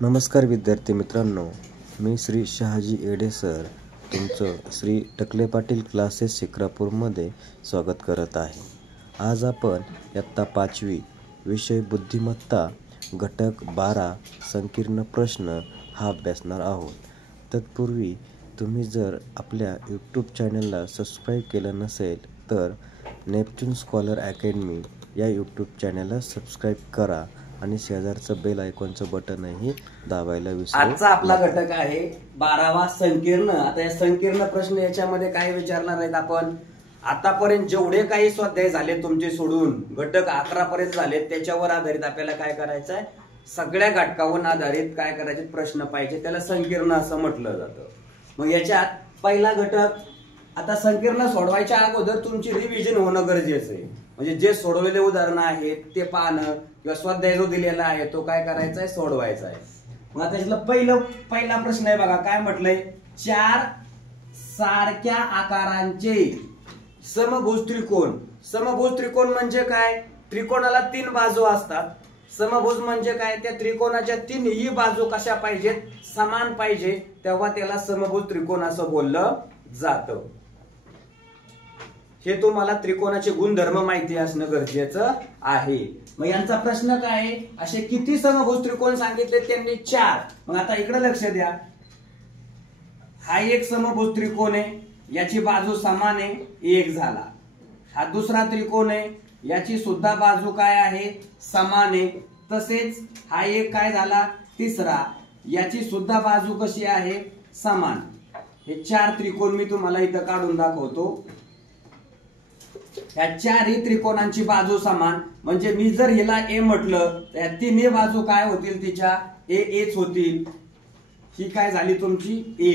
नमस्कार विद्यार्थी मित्रांनो, मी श्री शहाजी एडे सर तुमचं श्री टकले पाटील क्लासेस शिक्रापूरमध्ये स्वागत करत आहे. आज आपण इयत्ता 5वी विषय बुद्धिमत्ता घटक 12 संकीर्ण प्रश्न हा अभ्यासणार आहोत. तत्पूर्वी तुम्ही जर आपल्या यूट्यूब चॅनलला सबस्क्राईब केलं नसेल तर नेपच्यून स्कॉलर अकॅडमी या यूट्यूब चॅनलला सबस्क्राईब करा आणि शेजारचं बेल आयकॉनचं बटनही दाबायला विसरू नका. आजचा आपला घटक आहे 12वा संकीर्ण. आता या संकीर्ण प्रश्न याच्यामध्ये काय विचारणार आहेत आपण? आतापर्यंत जेवढे काही स्वाध्याय झाले तुमचे सोडून घटक 11 पर्यंत झाले त्याच्यावर आधारित आपल्याला काय करायचं आहे? सगळ्या घटकावर आधारित काय करायचे प्रश्न पाहिजे, त्याला संकीर्ण असं म्हटलं जातं. मग याच्यात पहिला घटक, आता संकीर्ण सोडवायच्या अगोदर तुमची रिव्हिजन होणं गरजेचं आहे. म्हणजे जे सोडवलेले उदाहरणं आहेत ते पाहणं किंवा स्वाध्याय जो दिलेला आहे तो काय करायचा आहे? सोडवायचा आहे. मग आता त्याच्यातला पहिला प्रश्न आहे बघा, काय म्हटलंय? 4 सारख्या आकारांचे समभुज त्रिकोण. समभुज त्रिकोण म्हणजे काय? त्रिकोणाला 3 बाजू असतात. समभुज म्हणजे काय? त्या त्रिकोणाच्या 3ही बाजू कशा पाहिजेत? समान पाहिजे, तेव्हा त्याला समभुज त्रिकोण असं बोललं जातं. हे तुम्हाला त्रिकोणाचे गुणधर्म माहिती असणं गरजेचं आहे. मग यांचा प्रश्न काय आहे? असे किती समभुज त्रिकोण सांगितले त्यांनी? 4. मग आता इकडे लक्ष द्या, हा एक समभुज त्रिकोण आहे, याची बाजू समान आहे, 1 झाला. हा दुसरा त्रिकोण आहे, याची सुद्धा बाजू काय आहे? समान आहे. तसेच हा एक काय झाला? तिसरा, याची सुद्धा बाजू कशी आहे? समान. हे 4 त्रिकोण मी तुम्हाला इथं काढून दाखवतो. या 4ही त्रिकोणांची बाजू समान, म्हणजे मी जर हिला ए म्हटलं तर या 3ही बाजू काय होतील? तिच्या एच होतील. ही काय झाली तुमची? ए.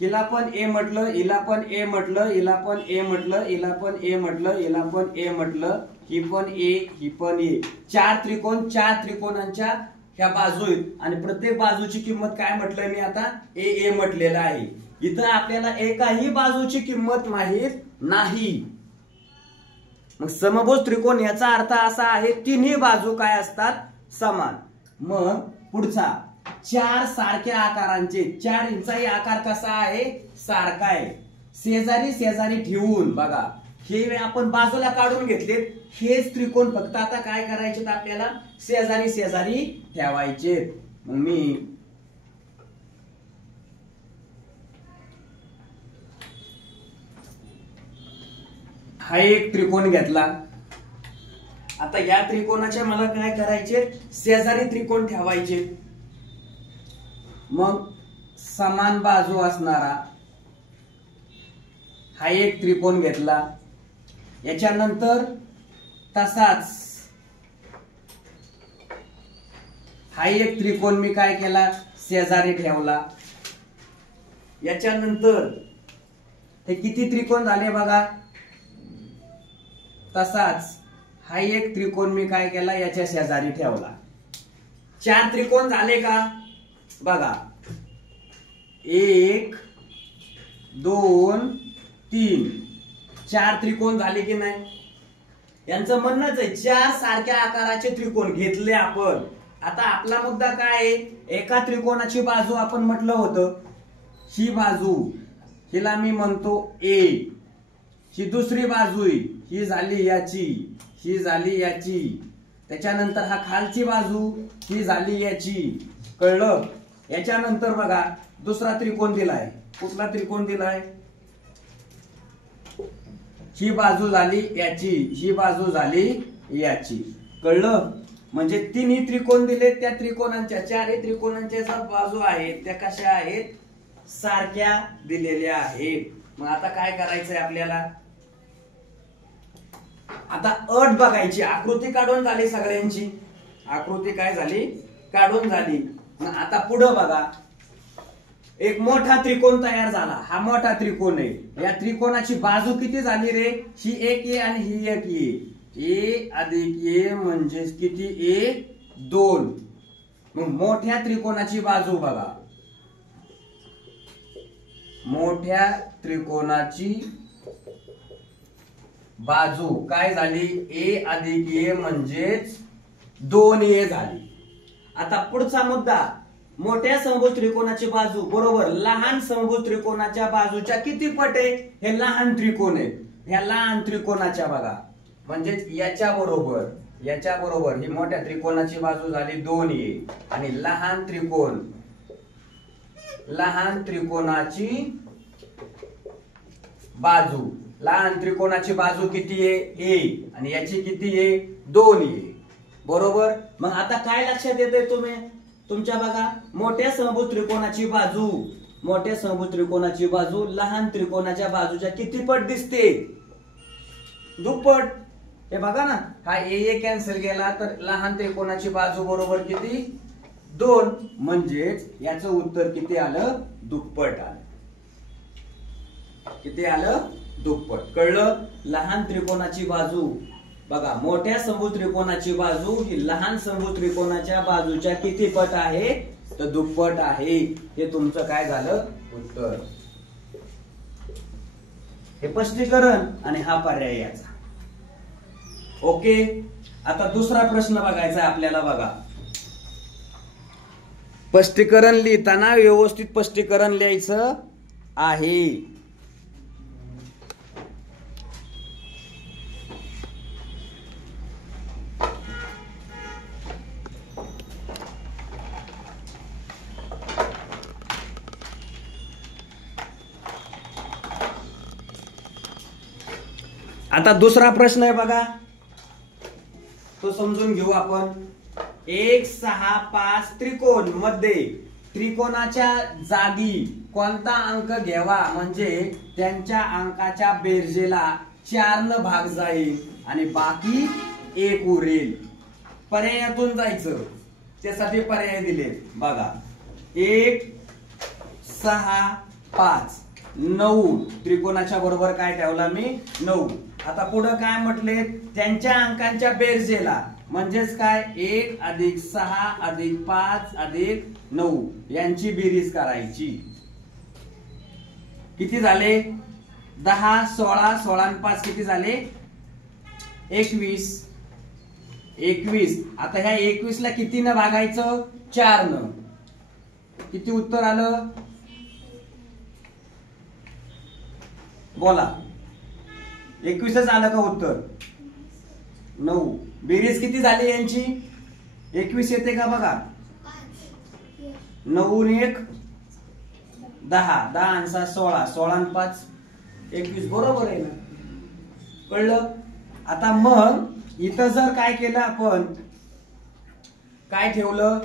हिला पण ए म्हटलं, हिला पण ए म्हटलं, हिला पण ए म्हटलं, हिला पण ए म्हटलं, हिला पण ए म्हटलं, ही पण ए, ही पण ए. 4 त्रिकोण, 4 त्रिकोणांच्या ह्या बाजू आहेत आणि प्रत्येक बाजूची किंमत काय म्हटलंय मी आता? ए म्हटलेलं आहे. इथं आपल्याला एकाही बाजूची किंमत माहित नाही. मग समभुज त्रिकोण याचा अर्थ असा आहे 3ही बाजू काय असतात? समान. मग पुढचा, 4 सारख्या आकारांचे. 4 इंचाही आकार कसा आहे? सारखा आहे. शेजारी शेजारी ठेवून बघा, हे आपण बाजूला काढून घेतले, हेच त्रिकोण फक्त आता काय करायचे? आपल्याला शेजारी शेजारी ठेवायचे. मग मी हा एक त्रिकोण घेतला. आता या त्रिकोणाच्या मला काय करायचे? शेजारी त्रिकोण ठेवायचे. मग समान बाजू असणारा हा एक त्रिकोण घेतला. याच्यानंतर तसाच हा एक त्रिकोण मी काय केला? शेजारी ठेवला. याच्यानंतर हे किती त्रिकोण झाले बघा? तसाच हा एक त्रिकोण मी काय केला? याच्या शेजारी ठेवला. 4 त्रिकोण झाले का? बघा, 1 2 3 4 त्रिकोण झाले की नाही? यांचं म्हणणंच आहे 4 सारख्या आकाराचे त्रिकोण घेतले आपण. आता आपला मुद्दा काय आहे? एका त्रिकोणाची बाजू आपण म्हटलं होतं, ही बाजू, हिला मी म्हणतो ए. ही दुसरी बाजू, ही झाली याची, ही झाली याची. त्याच्यानंतर हा खालची बाजू, ही झाली याची. कळलं? याच्यानंतर बघा दुसरा त्रिकोण दिलाय. कुठला त्रिकोण दिलाय? ही बाजू झाली याची, ही बाजू झाली याची. कळलं? म्हणजे 3ही त्रिकोण दिले, त्या त्रिकोणांच्या 4ही त्रिकोणांच्या ज्या बाजू आहेत त्या कशा आहेत? सारख्या दिलेल्या आहेत. मग आता काय करायचंय आपल्याला? आता अट बघायची. आकृती काढून झाली सगळ्यांची. आकृती काय झाली? काढून झाली. मग आता पुढं बघा, एक मोठा त्रिकोण तयार झाला. हा मोठा त्रिकोण आहे. या त्रिकोणाची बाजू किती झाली रे? ही एक ए आणि ही एक ए. ए अधिक ए म्हणजे किती? ए 2. मग मोठ्या त्रिकोणाची बाजू बघा, मोठ्या त्रिकोणाची बाजू काय झाली? ए अधिक ए म्हणजेच 2a झाली. आता पुढचा मुद्दा, मोठ्या समभुज त्रिकोणाची बाजू बरोबर लहान समभुज त्रिकोणाच्या बाजूच्या किती पट आहे? हे लहान त्रिकोण आहे, ह्या लहान त्रिकोणाच्या बघा, म्हणजे याच्या बरोबर ही मोठ्या त्रिकोणाची बाजू झाली 2a आणि लहान त्रिकोणाची बाजू, लहान त्रिकोणाची बाजू किती आहे? a आणि याची किती आहे? 2a बरोबर. मग आता काय लक्षात येते तुमच्या बघा, मोठ्या समभुज त्रिकोणाची बाजू लहान त्रिकोणाच्या बाजूच्या किती पट दिसते? दुप्पट. हे बघा ना, हा a कॅन्सल गेला तर लहान त्रिकोणाची बाजू बरोबर किती? 2. म्हणजेच याचं उत्तर किती आलं? दुप्पट आलं. किती आलं? दुप्पट. कळलं? लहान त्रिकोणाची बाजू बघा, मोठ्या समभुज त्रिकोणाची बाजू ही लहान समभुज त्रिकोणाच्या बाजूच्या किती पट आहे? तर दुप्पट आहे. हे तुमचं काय झालं? उत्तर. हे स्पष्टीकरण आणि हा पर्याय याचा. ओके. आता दुसरा प्रश्न बघायचा आपल्याला. बघा, स्पष्टीकरण लिहिताना व्यवस्थित स्पष्टीकरण लिहायचं आहे. आता दुसरा प्रश्न आहे बघा, तो समजून घेऊ आपण. 1, 6, 5 त्रिकोण मध्ये त्रिकोणाच्या जागी कोणता अंक घ्यावा म्हणजे त्यांच्या अंकाच्या बेरजेला 4 न भाग जाईल आणि बाकी 1 उरेल. पर्यायातून जायचं, त्यासाठी पर्याय दिले बघा. 1, 6, 5 9 त्रिकोणाच्या बरोबर काय ठेवला मी? 9. आता पुढे काय म्हटले? त्यांच्या अंकांच्या बेरजेला, म्हणजेच काय? 1 + 6 + 5 + 9 यांची बेरीज करायची. किती झाले? 10, 16, 16 आणि 5 किती झाले? 21. 21. आता ह्या 21 ला किती न भागायचं? 4 न. किती उत्तर आलं? बोला. 21च आलं का उत्तर? 9. बेरीज किती झाली यांची? 21 येते का बघा? 9 × 1 10, 10 आणि 6 16, 16 आणि 5 21 बरोबर आहे ना? कळलं? आता मग इथं जर काय केलं आपण, काय ठेवलं?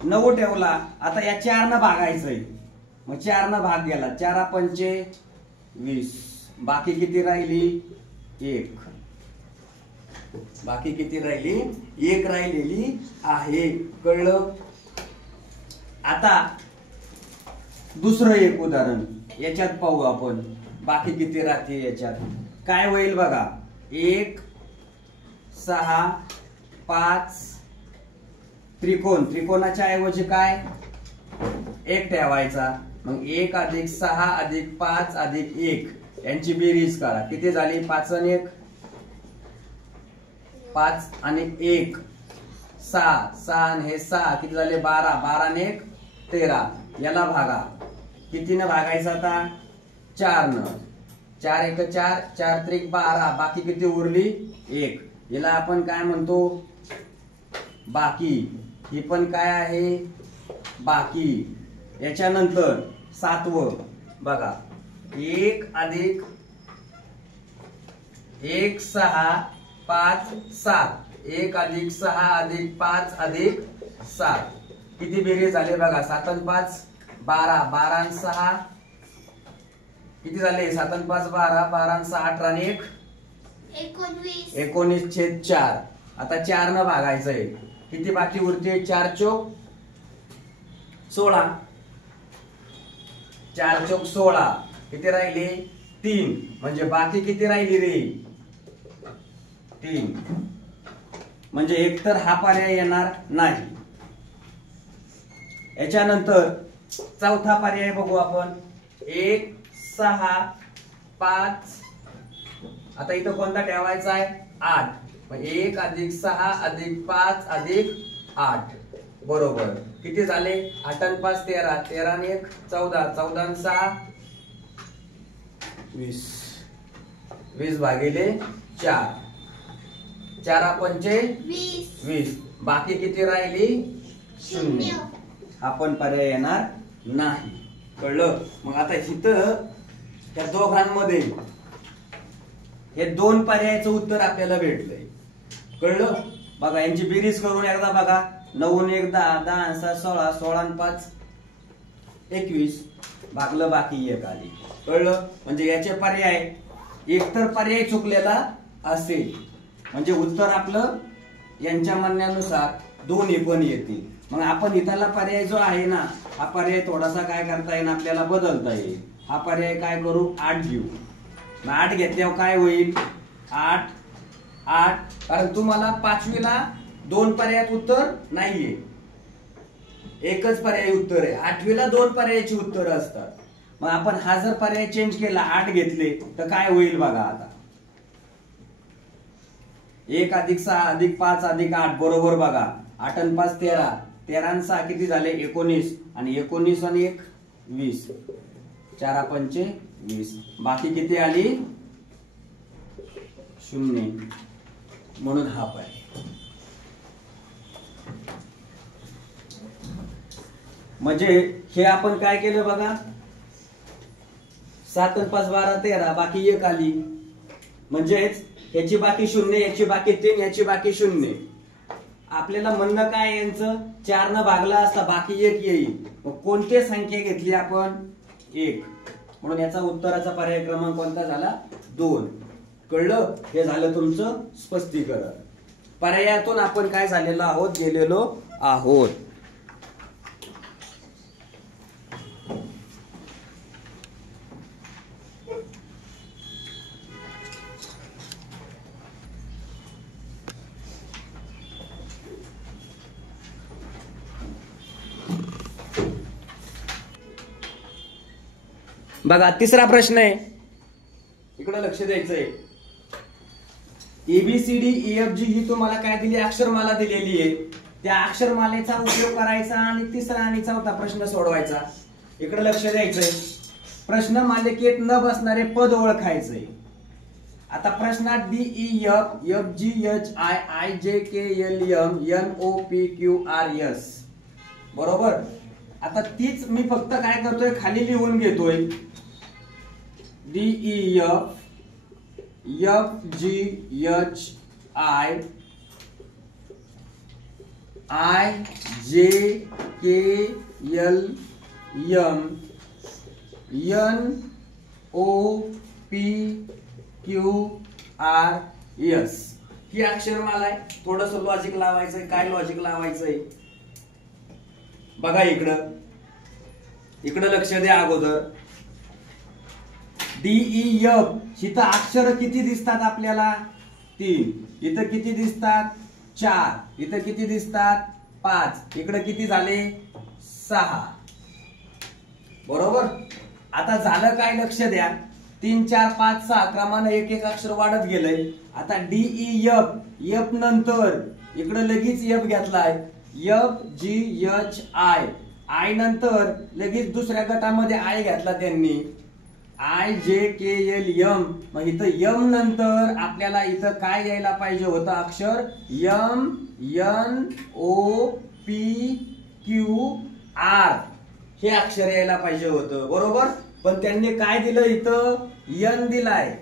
9 ठेवला. आता या 4 न भागायचंय, मग 4 न भाग गेला. 4 × 5 = 20. बाकी किती राहिली? 1. बाकी किती राहिली? 1 राहिलेली आहे. कळलं? आता दुसरं एक उदाहरण याच्यात पाहू आपण. बाकी किती राहते याच्यात? काय होईल बघा. 1, 6, 5 त्रिकोणाच्या ऐवजी काय? 1 ठेवायचा. मग 1 + 6 + 5 + 1 यांची बेरीज करा. किती झाली? 5 आणि 1 5 आणि 1 6, 6 आणि हे 6 किती झाले? 12, 12 आणि 1 13. याला भागा. किती न भागायचं आता? 4 न. 4 × 1 = 4, 4 × 3 = 12. बाकी किती उरली? 1. याला आपण काय म्हणतो? बाकी. ही पण काय आहे? बाकी. याच्यानंतर 7वं बघा. 1 + 1 6 5 7. 1 + 6 + 5 + 7 किती बेरीज झाले बघा? 7 आणि 5 12, 12 आणि 6 किती झाले? 7 आणि 5 12, 12 आणि 6 18 आणि 1 19/4. आता 4 न भागायचंय. किती बाकी उरते? 4 × 4 = 16. 4 × 4 = 16. किती राहिले? 3. म्हणजे बाकी किती राहिली रे? 3. म्हणजे एकतर हा पर्याय येणार नाही. याच्यानंतर चौथा पर्याय बघू आपण. 1, 6, 5. आता इथं कोणता ठेवायचा आहे? 8. 1 + 6 + 5 + 8 बरोबर. किती झाले? 8 आणि 5 13, 13 आणि 1 14, 14 आणि 6 20, 20 भागिले 4, 4 पंचे 20. बाकी किती राहिली? 0. हा पण पर्याय येणार नाही. कळलं? मग आता इथं त्या दोघांमध्ये हे 2 पर्यायाचं उत्तर आपल्याला भेटलंय. कळलं? बघा यांची बेरीज करून एकदा बघा. 9 आणि 1 10, 10 आणि 7 16, 16 आणि 5 21, भागलं बाकी 1 आली. कळलं? म्हणजे याचे पर्याय एक तर पर्याय चुकलेला असेल म्हणजे उत्तर आपलं यांच्या म्हणण्यानुसार 2 पण येतील. मग आपण इथला पर्याय जो आहे ना हा पर्याय थोडासा काय करता येईल आपल्याला बदलता येईल. हा पर्याय काय करू? 8 घेऊ. मग 8 घेतल्यावर काय होईल? 8 8 कारण तुम्हाला 5वीला 2 पर्यायात उत्तर नाहीये, एकच पर्याय उत्तर आहे. 8वीला 2 पर्यायाची उत्तर असतात. मग आपण हा जर पर्याय चेंज केला 8 घेतले तर काय होईल बघा. आता 1 + 6 + 5 + 8 बरोबर बघा. 8 आणि 5 13, 13 आणि 6 किती झाले? 19 आणि 19 आणि 1 20, 4 पंचे 20. बाकी किती आली? 0. म्हणून हा पर्याय. म्हणजे हे आपण काय केलं बघा. 7 आणि 5 12 13, बाकी 1 आली. म्हणजेच याची बाकी 0, याची बाकी 3, याची बाकी 0. आपल्याला म्हणणं काय यांचं? 4 न भागला असता बाकी 1 येईल. मग कोणती संख्या घेतली आपण? 1. म्हणून याचा उत्तराचा पर्याय क्रमांक कोणता झाला? 2. कळलं? हे झालं तुमचं स्पष्टीकरण. पर्यायातून आपण काय झालेलो आहोत? गेलेलो आहोत. बघा तिसरा प्रश्न आहे, इकडे लक्ष द्यायचंय. ABCD EFG ही तुम्हाला काय दिली? अक्षरमाला दिलेली आहे. त्या अक्षरमालेचा उपयोग करायचा आणि तिसरा आणि चौथा प्रश्न सोडवायचा. इकडे लक्ष द्यायचंय. प्रश्न मालिकेत न बसणारे पद ओळखायचंय. आता प्रश्नात DEF FGHI IJKLM NOPQRS बरोबर. आता तीच मी फक्त काय करतोय? खाली लिहून घेतोय. DEF FGHI IJKLM NOPQRS ही अक्षरमाला आहे. थोडस लॉजिक लावायचंय. काय लॉजिक लावायचंय बघा. इकडं लक्ष द्या. अगोदर DEF इथं अक्षर किती दिसतात आपल्याला? 3. इथं किती दिसतात? 4. इथं किती दिसतात? 5. इकडे किती झाले? 6 बरोबर. आता झालं काय? लक्ष द्या. 3 4 5 6 क्रमानं एक एक अक्षर वाढत गेलंय. आता DEF F नंतर इकडे लगेच F घेतलाय. FGHI I नंतर लगेच दुसऱ्या गटामध्ये I घेतला त्यांनी. IJKLM मग इथं M नंतर आपल्याला इथं काय यायला पाहिजे होतं? अक्षर MNOPQR हे अक्षर यायला पाहिजे होतं बरोबर. पण त्यांनी काय दिलं? इथं N दिलाय.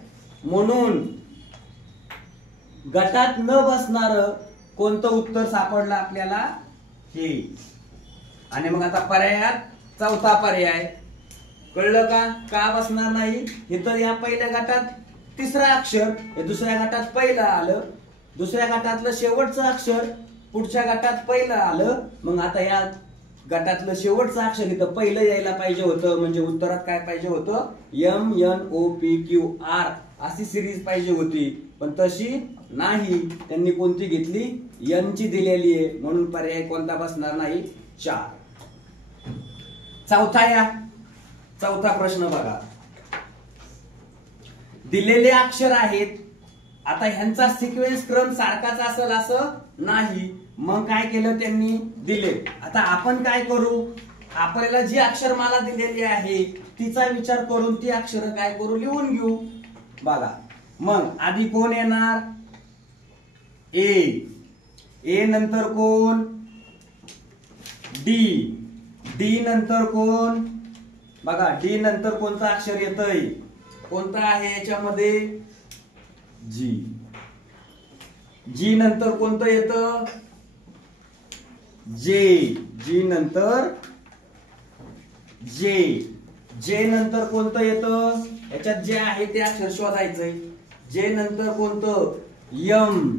म्हणून गटात न बसणार कोणतं उत्तर सापडलं आपल्याला? हे. आणि मग आता पर्यायात चौथा पर्याय. कळलं का? का बसणार नाही? इथं या पहिल्या गटात तिसरा अक्षर, हे दुसऱ्या गटात पहिलं आलं. दुसऱ्या गटातलं शेवटचं अक्षर पुढच्या गटात पहिलं आलं. मग आता या गटातलं शेवटचं अक्षर इथं पहिलं यायला पाहिजे होतं. म्हणजे उत्तरात काय पाहिजे होतं? MNOPQR अशी सिरीज पाहिजे होती. पण तशी नाही. त्यांनी कोणती घेतली? N ची दिलेली आहे. म्हणून पर्याय कोणता बसणार नाही? 4. चौथा प्रश्न बघा. दिलेले अक्षर आहेत. आता ह्यांचा सिक्वेन्स क्रम सारखाच असेल असं नाही. मग काय केलं त्यांनी दिले. आता आपण काय करू, आपल्याला जी अक्षरमाला दिलेली आहे तिचा विचार करून ती अक्षर काय करू, लिहून घेऊ. बघा मग आधी कोण येणार, ए नंतर कोण, डी नंतर कोण, बघा डी नंतर कोणतं अक्षर येतंय, कोणतं आहे याच्यामध्ये, जी नंतर कोणतं येतं, जी नंतर जे नंतर कोणतं येतं, याच्यात जे आहे ते अक्षर शोधायचंय. जे नंतर कोणतं, यम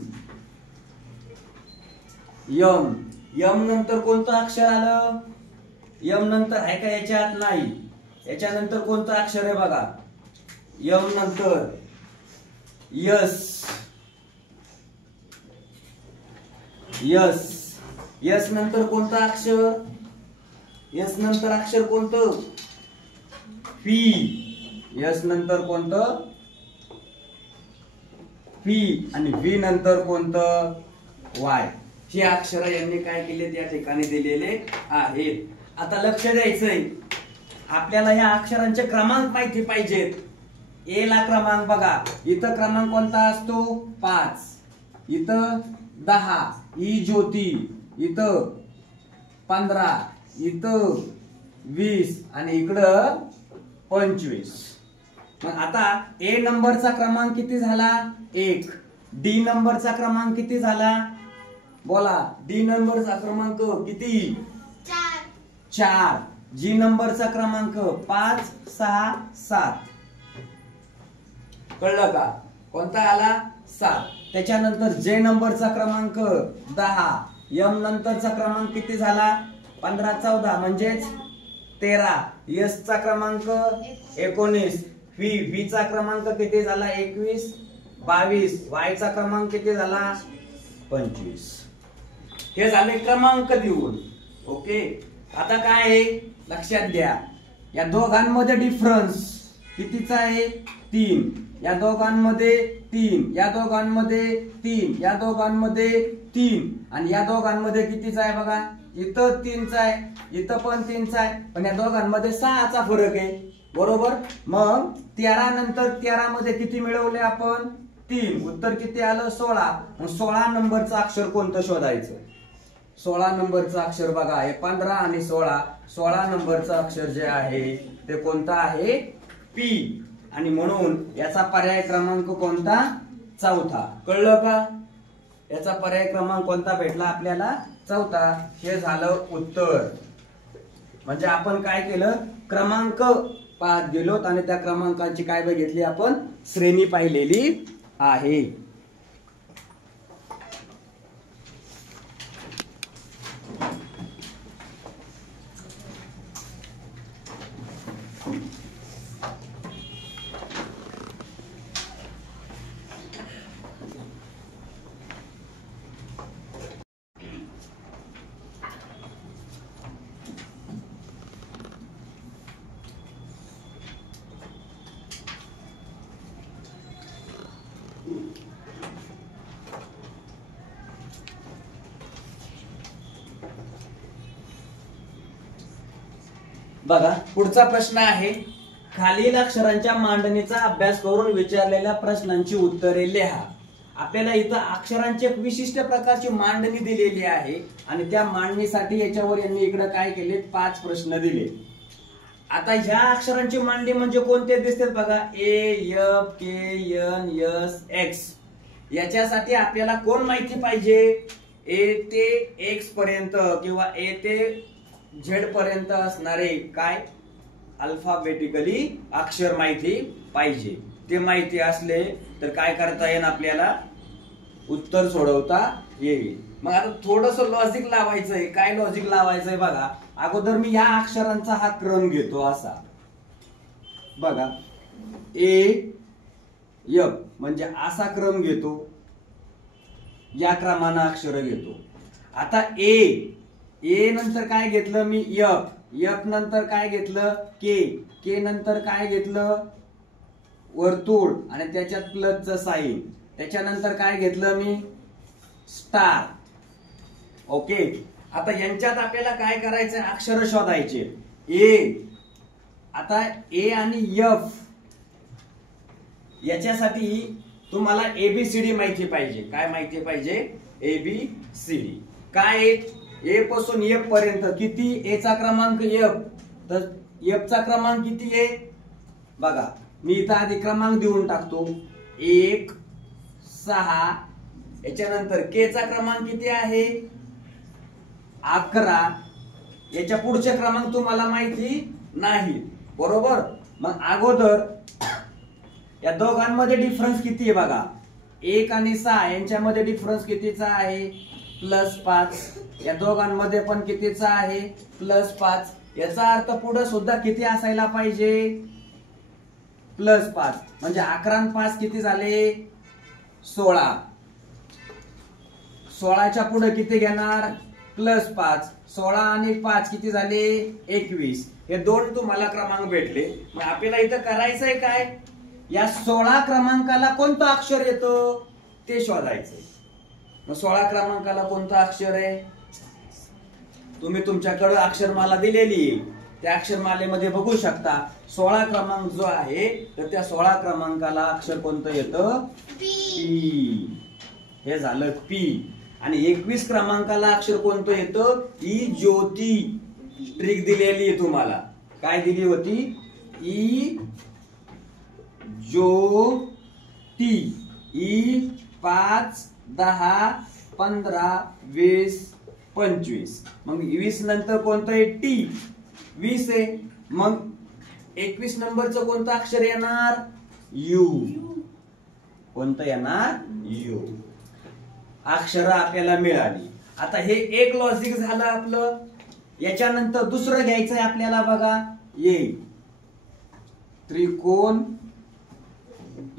नंतर कोणतं अक्षर आलं, यम नंतर आहे का याच्यात, नाही. याच्यानंतर कोणतं अक्षर आहे बघा, यम नंतर यस नंतर कोणतं अक्षर, यस नंतर अक्षर कोणतं, फी. यस नंतर कोणतं, फी. आणि व्ही नंतर कोणतं, वाय. ही अक्षर यांनी काय केले त्या ठिकाणी दिलेले आहेत. आता लक्ष द्यायचंय, आपल्याला या अक्षरांचे क्रमांक माहिती पाहिजेत. ए ला क्रमांक बघा, इथं क्रमांक कोणता असतो, 5, इथं 10, ई ज्योती, इथं 15, इथं 20 आणि इकडं 25. मग आता ए नंबरचा क्रमांक किती झाला, 1. डी नंबरचा क्रमांक किती झाला, बोला, डी नंबरचा क्रमांक किती, 4. जी नंबरचा क्रमांक 5, 6, 7. कळलं का, कोणता आला, 7. त्याच्यानंतर जे नंबरचा क्रमांक 10, एम नंतरचा क्रमांक किती झाला, 15, 14 म्हणजेच 13. एस चा क्रमांक 19. व्ही चा क्रमांक किती झाला, 21, 22. वाय चा क्रमांक किती झाला, 25. हे झाले क्रमांक देऊन. ओके, आता काय आहे लक्षात घ्या, या दोघांमध्ये डिफरन्स कितीचा आहे, 3. या दोघांमध्ये 3, या दोघांमध्ये 3, या दोघांमध्ये 3 आणि या दोघांमध्ये कितीचा आहे बघा, इथं 3चा आहे, इथं पण 3चा आहे, पण या दोघांमध्ये 6चा फरक आहे. बरोबर. मग 13 नंतर 13 मध्ये किती मिळवले आपण, 3. उत्तर किती आलं, 16. मग 16 नंबरचं अक्षर कोणतं शोधायचं, 16 नंबरचं अक्षर बघा, हे 15 आणि 16 नंबरचं अक्षर जे आहे ते कोणतं आहे, पी. आणि म्हणून याचा पर्याय क्रमांक कोणता, 4था. कळलं का, याचा पर्याय क्रमांक कोणता भेटला आपल्याला, 4था. हे झालं उत्तर. म्हणजे आपण काय केलं, क्रमांक पाहत गेलोत आणि त्या क्रमांकांची काय बघितली आपण, श्रेणी पाहिलेली आहे. बघा पुढचा प्रश्न आहे, खालील अक्षरांच्या मांडणीचा अभ्यास करून विचारलेल्या प्रश्नांची उत्तरे लिहा. आपल्याला इथं अक्षरांची एक विशिष्ट प्रकारची मांडणी दिलेली आहे आणि त्या मांडणीसाठी याच्यावर यांनी इकडे काय केले, 5 प्रश्न दिले. आता ह्या अक्षरांची मांडणी म्हणजे कोणते दिसतात बघा, ए, एफ, के, एन, एस, एक्स. याच्यासाठी आपल्याला कोण माहिती पाहिजे, ए ते एक्स पर्यंत किंवा ए ते झेड पर्यंत असणारे काय अल्फाबेटिकली अक्षर माहिती पाहिजे. ते माहिती असले तर काय करता येईल, आपल्याला उत्तर सोडवता येईल. मग आता थोडस लॉजिक लावायचंय. काय लॉजिक लावायचंय बघा, अगोदर मी ह्या अक्षरांचा हा क्रम घेतो असा बघा, ए एफ म्हणजे असा क्रम घेतो, या क्रमानं अक्षर घेतो. आता ए नंतर काय घेतलं मी, एफ नंतर काय घेतलं, के नंतर काय घेतलं, वर्तुळ आणि त्याच्यात प्लसचं साइन. त्याच्यानंतर काय घेतलं मी, स्टार. ओके, आता यांच्यात आपल्याला काय करायचं, अक्षर शोधायचे. ए, आता ए आणि एफ याच्यासाठी तुम्हाला एबीसीडी माहिती पाहिजे. काय माहिती पाहिजे? एबीसीडी. काय ए पासून एफ पर्यंत किती, ए चा क्रमांक एफ, तर एफ चा क्रमांक किती आहे बघा. मी इथं आधी क्रमांक देऊन टाकतो. 1 6. याच्यानंतर के चा क्रमांक किती आहे 11. याच्या पुढचे क्रमांक तुम्हाला माहिती नाही, बरोबर. मग अगोदर या दोघांमध्ये डिफरन्स किती आहे बघा. 1 आणि 6 यांच्यामध्ये डिफरन्स कितीचा आहे +5. या दोघांमध्ये पण कितीचा आहे +5. याचा अर्थ पुढे सुद्धा किती असायला पाहिजे +5. म्हणजे 11 आणि 5 किती झाले 16. 16च्या पुढे किती घेणार +5. 16 आणि 5 किती झाले 21. हे दोन तुम्हाला क्रमांक भेटले. मग आपल्याला इथं करायचंय काय, या 16 क्रमांकाला कोणतं अक्षर येतं ते शोधायचंय. मग 16 क्रमांकाला कोणतं अक्षर आहे, तुम्ही तुमच्याकडे अक्षरमाला दिलेली त्या अक्षरमालेमध्ये बघू शकता. 16 क्रमांक जो आहे तर त्या 16 क्रमांकाला अक्षर कोणतं येतं पी. हे झालं पी. आणि 21 क्रमांकाला अक्षर कोणतं येतं ई ज्योती. ट्रिक दिलेली आहे तुम्हाला. काय दिली होती ई ज्योती. ई 5 10 15 20 25. मग 20 नंतर कोणतं आहे टी. 20 आहे. मग 21 नंबरचं कोणतं अक्षर येणार यू. कोणतं येणार यू. अक्षर आपल्याला मिळाली. आता हे एक लॉजिक झालं आपलं. याच्यानंतर दुसरं घ्यायचंय आपल्याला बघा. ये त्रिकोण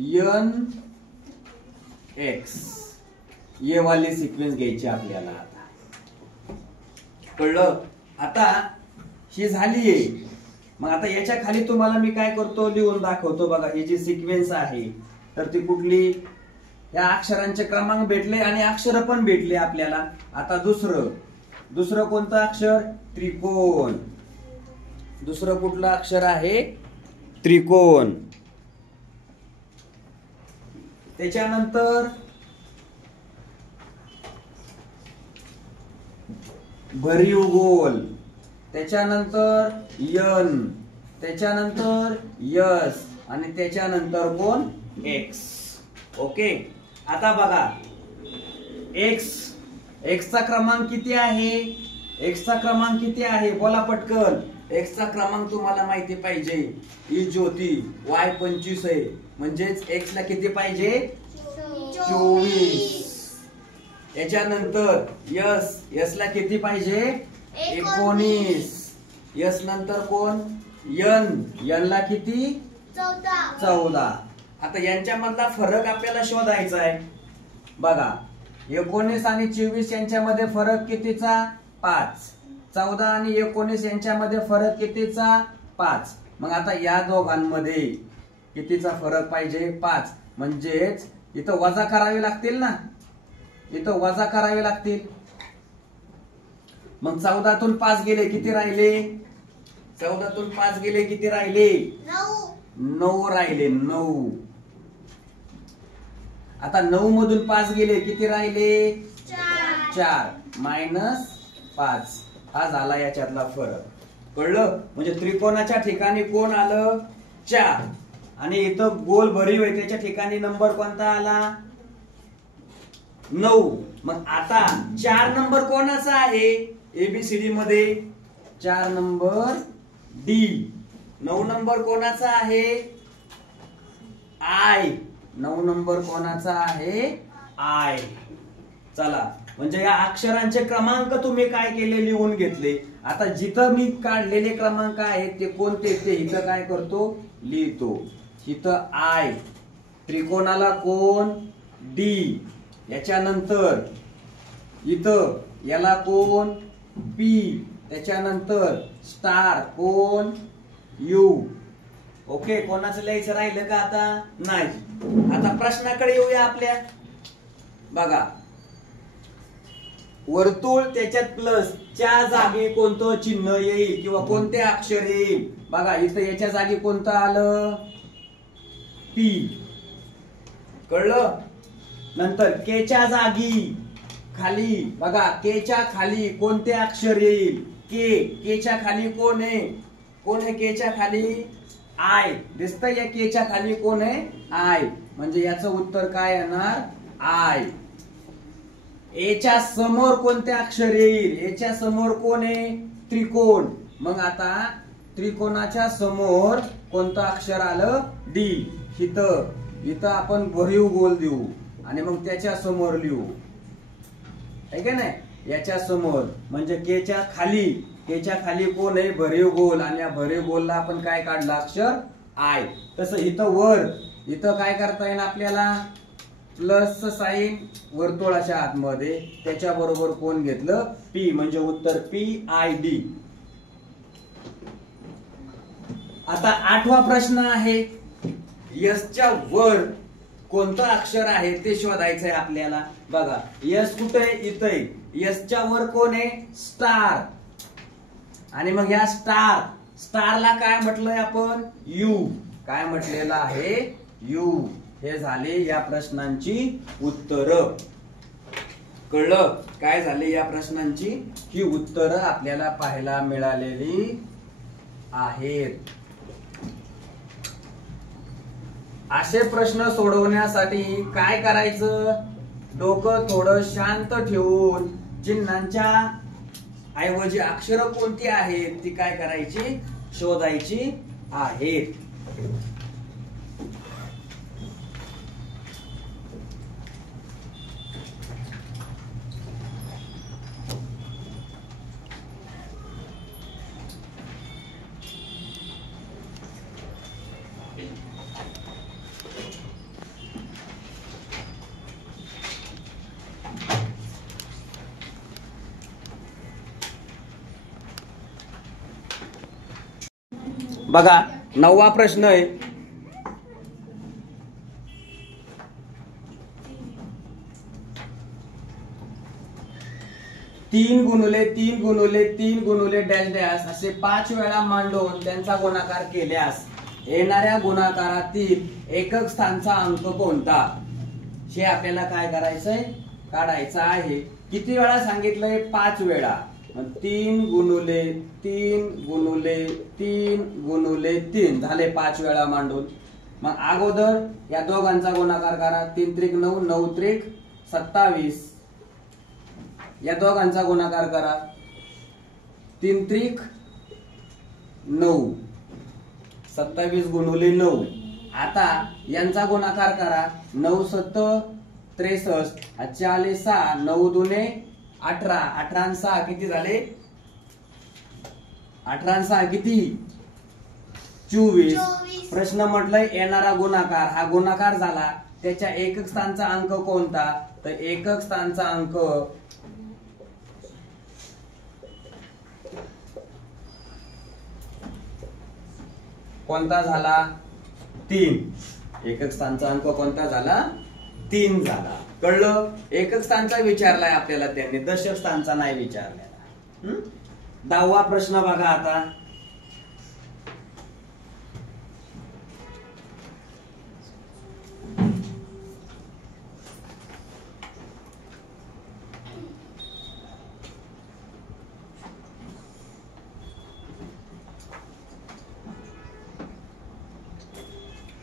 एन एक्स, ये वाली सिक्वेन्स घ्यायची आपल्याला. आता कळलं. आता ही झालीये. मग आता याच्या खाली तुम्हाला मी काय करतो लिहून दाखवतो बघा. ही जी सिक्वेन्स आहे तर ती कुठली, या अक्षरांचे क्रमांक भेटले आणि अक्षर पण भेटले आपल्याला. आता दुसरं कोणतं अक्षर त्रिकोण. दुसरं कुठलं अक्षर आहे त्रिकोण. त्याच्यानंतर भरीव गोल. त्याच्यानंतर यन. त्याच्यानंतर यस. आणि त्याच्यानंतर कोण एक्स. ओके. आता बघा एक्सचा क्रमांक किती आहे, एक्सचा क्रमांक किती आहे बोला पटकन. एक्सचा क्रमांक तुम्हाला माहिती पाहिजे. ई ज्योती. वाय 25 आहे. म्हणजेच एक्स ला किती पाहिजे 24. याच्यानंतर यस ला किती पाहिजे 19. यस नंतर कोण यन ला किती 14. आता यांच्यामधला फरक आपल्याला शोधायचा आहे बघा. 19 आणि 24 यांच्यामध्ये फरक कितीचा 5. 14 आणि 19 यांच्यामध्ये फरक कितीचा 5. मग आता या दोघांमध्ये कितीचा फरक पाहिजे 5. म्हणजेच इथं वजा करावे लागतील ना, इथं वजा करावे लागतील. मग 14तून 5 गेले किती राहिले, 14तून 5 गेले किती राहिले 9 राहिले 9. आता 9 मधून 5 गेले किती राहिले 4 -5. हा झाला याच्यातला फरक. कळलं. म्हणजे त्रिकोणाच्या ठिकाणी कोण आलं 4 आणि इथं गोल भरीव आहे त्याच्या ठिकाणी नंबर कोणता आला 9. मग आता 4 नंबर कोणाचा आहे एबीसीडी मध्ये 4 नंबर डी. 9 नंबर कोणाचा आहे आय. 9 नंबर कोणाचा आहे आय. चला म्हणजे या अक्षरांचे क्रमांक तुम्ही काय केले लिहून घेतले. आता जिथं मी काढलेले क्रमांक आहेत ते कोणते ते इथं काय करतो लिहितो. इथं आय. त्रिकोणाला कोण डी. याच्यानंतर इथं याला कोण पी. त्याच्यानंतर स्टार कोण यू. ओके. कोणाचं लिहायचं राहिलं का आता नाही. आता प्रश्नाकडे येऊया आपल्या. बघा वर्तुळ त्याच्यात प्लस च्या जागी कोणतं चिन्ह येईल किंवा कोणते अक्षर येईल बघा इथं याच्या जागी कोणतं आलं पी कळलं नंतर के च्या जागी खाली बघा के च्या खाली कोणते अक्षर येईल के च्या खाली कोण आहे के च्या खाली आय दिसतंय या के च्या खाली कोण आहे आय म्हणजे याचं उत्तर काय येणार आय ए च्या समोर कोणते अक्षर येईल ए च्या समोर कोण आहे त्रिकोण मग आता त्रिकोणाच्या समोर कोणतं अक्षर आलं डी इथं आपण भरीव गोल देऊ आणि मग त्याच्या समोर लिहू है का नाही याच्या समोर म्हणजे के च्या खाली कोण आहे भरीव गोल आणि या भरीव गोलला आपण काय काढलं अक्षर आय तसं इथं वर इथं काय करता येईल आपल्याला प्लस साइन वर्तुळाच्या आतमध्ये त्याच्या बरोबर कोण घेतलं पी म्हणजे उत्तर PID आता 8वा प्रश्न आहे यस च्या वर कोणतं अक्षर आहे ते शोधायचंय आपल्याला बघा यस कुठे इथे यस च्या वर कोण आहे स्टार आणि मग या स्टारला काय म्हटलंय आपण यू काय म्हटलेलं आहे यू हे झाले या प्रश्नांची उत्तर कळलं काय झाले या प्रश्नांची ही उत्तर आपल्याला पाहायला मिळालेली आहेत असे प्रश्न सोडवण्यासाठी काय करायचं डोकं थोडं शांत ठेवून चिन्हांच्या ऐवजी अक्षर कोणती आहेत ती काय करायची शोधायची आहेत बघा 9वा प्रश्न आहे 3 गुणुले 3 गुणुले 3 गुणुले डॅश डॅश असे 5 वेळा मांडून त्यांचा गुणाकार केल्यास येणाऱ्या गुणाकारातील एकक स्थानचा अंक कोणता हे आपल्याला काय करायचंय काढायचं आहे किती वेळा सांगितलंय 5 वेळा 3 गुणुले 3 गुणुले 3 गुणुले 3 झाले 5 वेळा मांडून मग अगोदर या दोघांचा गुणाकार करा 3 त्रिक 9 9 त्रिक 27 या दोघांचा गुणाकार करा 3 त्रिक 9 27 गुणुले 9 आता यांचा गुणाकार करा 9 7 63 40 6 9 दुने 18 18 आणि 6 किती झाले 18 आणि 6 किती 24 प्रश्न म्हटलंय येणारा गुणाकार हा गुणाकार झाला त्याच्या एकक स्थानचा अंक कोणता तर एकक स्थानचा अंक कोणता झाला 3 एकक स्थानचा अंक कोणता झाला 3 झाला कळलं एकक स्थानचा विचारलाय आपल्याला त्यांनी दशक स्थानचा नाही विचारलेला 10वा प्रश्न बघा आता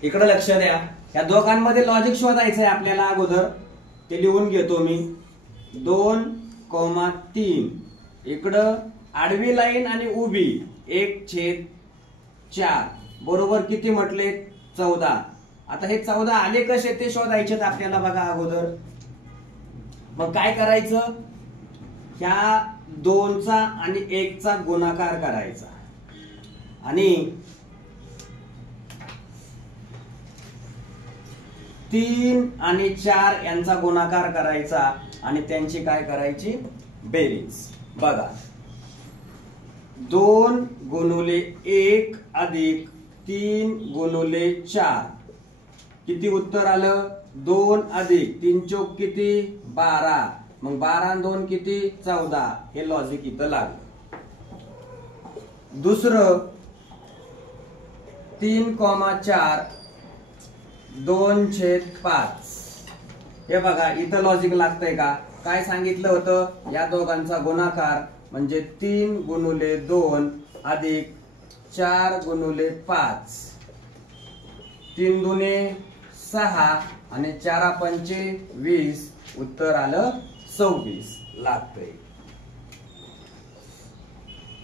इकडे लक्ष द्या या दोघांमध्ये लॉजिक शोधायचंय आपल्याला अगोदर ते लिहून घेतो मी 2,3 इकडं आडवी लाईन आणि उभी 1/4 बरोबर किती म्हटले 14 आता हे 14 आले कसे ते शोधायचे आपल्याला बघा अगोदर मग काय करायचं ह्या 2चा आणि 1चा गुणाकार करायचा आणि 3 आणि 4 यांचा गुणाकार करायचा आणि त्यांची काय करायची बेरीज बघा 2 गुणुले 1 अधिक 3 गुणुले 4 किती उत्तर आलं 2 अधिक 3 चौक किती 12 मग 12 आणि 2 किती 14 हे लॉजिक इथं लागलं. दुसरं 3,4 2/5 हे बघा इथं लॉजिक लागतंय का? काय सांगितलं होतं? या दोघांचा गुणाकार म्हणजे 3 गुणुले 2 अधिक 4 गुणुले 5. 3 दुने 6 आणि 4 पंचे 20. उत्तर आलं 26 लागतंय.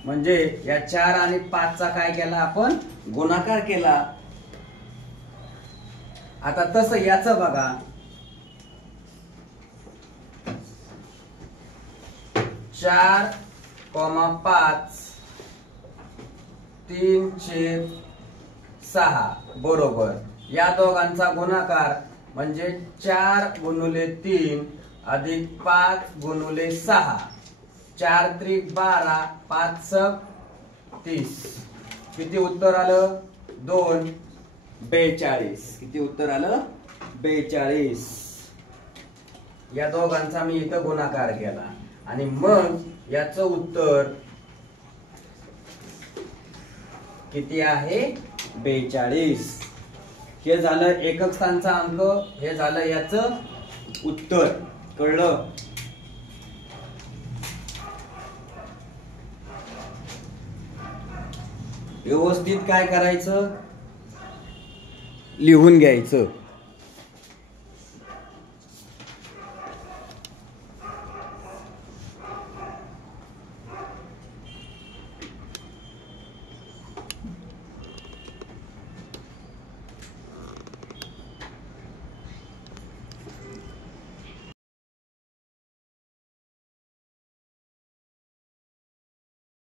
म्हणजे या 4 आणि 5 चा काय केला आपण? गुणाकार केला. आता तसं याचं बघा 4,5 3/6 बरोबर. या दोघांचा गुणाकार म्हणजे 4 गुणुले 3 अधिक 5 गुणुले 6. 4 त्रिक 12 5 सक 30. किती उत्तर आलं? 2 42. किती उत्तर आलं? 42. या दोघांचा मी इथं गुणाकार केला आणि मग याचं उत्तर किती आहे? 42. हे झालं एकक स्थानचा अंक. हे झालं याचं उत्तर. कळलं? व्यवस्थित काय करायचं? लिहून घ्यायचं.